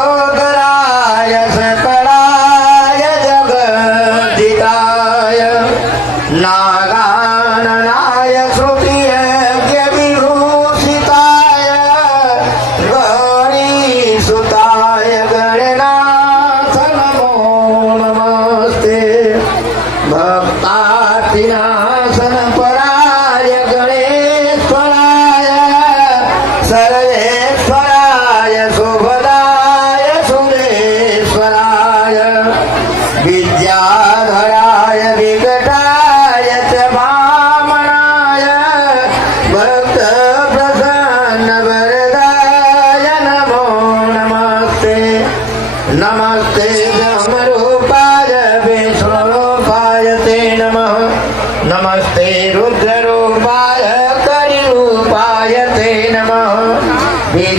लंबोदराय सकलाय जगदिताय नागाननाय श्रुतियज्ञविभूषिताय गणेशसुताय गणनाथ नमो नमस्ते भक्तातिनाशन पराय गणेश्वराय सर्वेश्वराय शुभ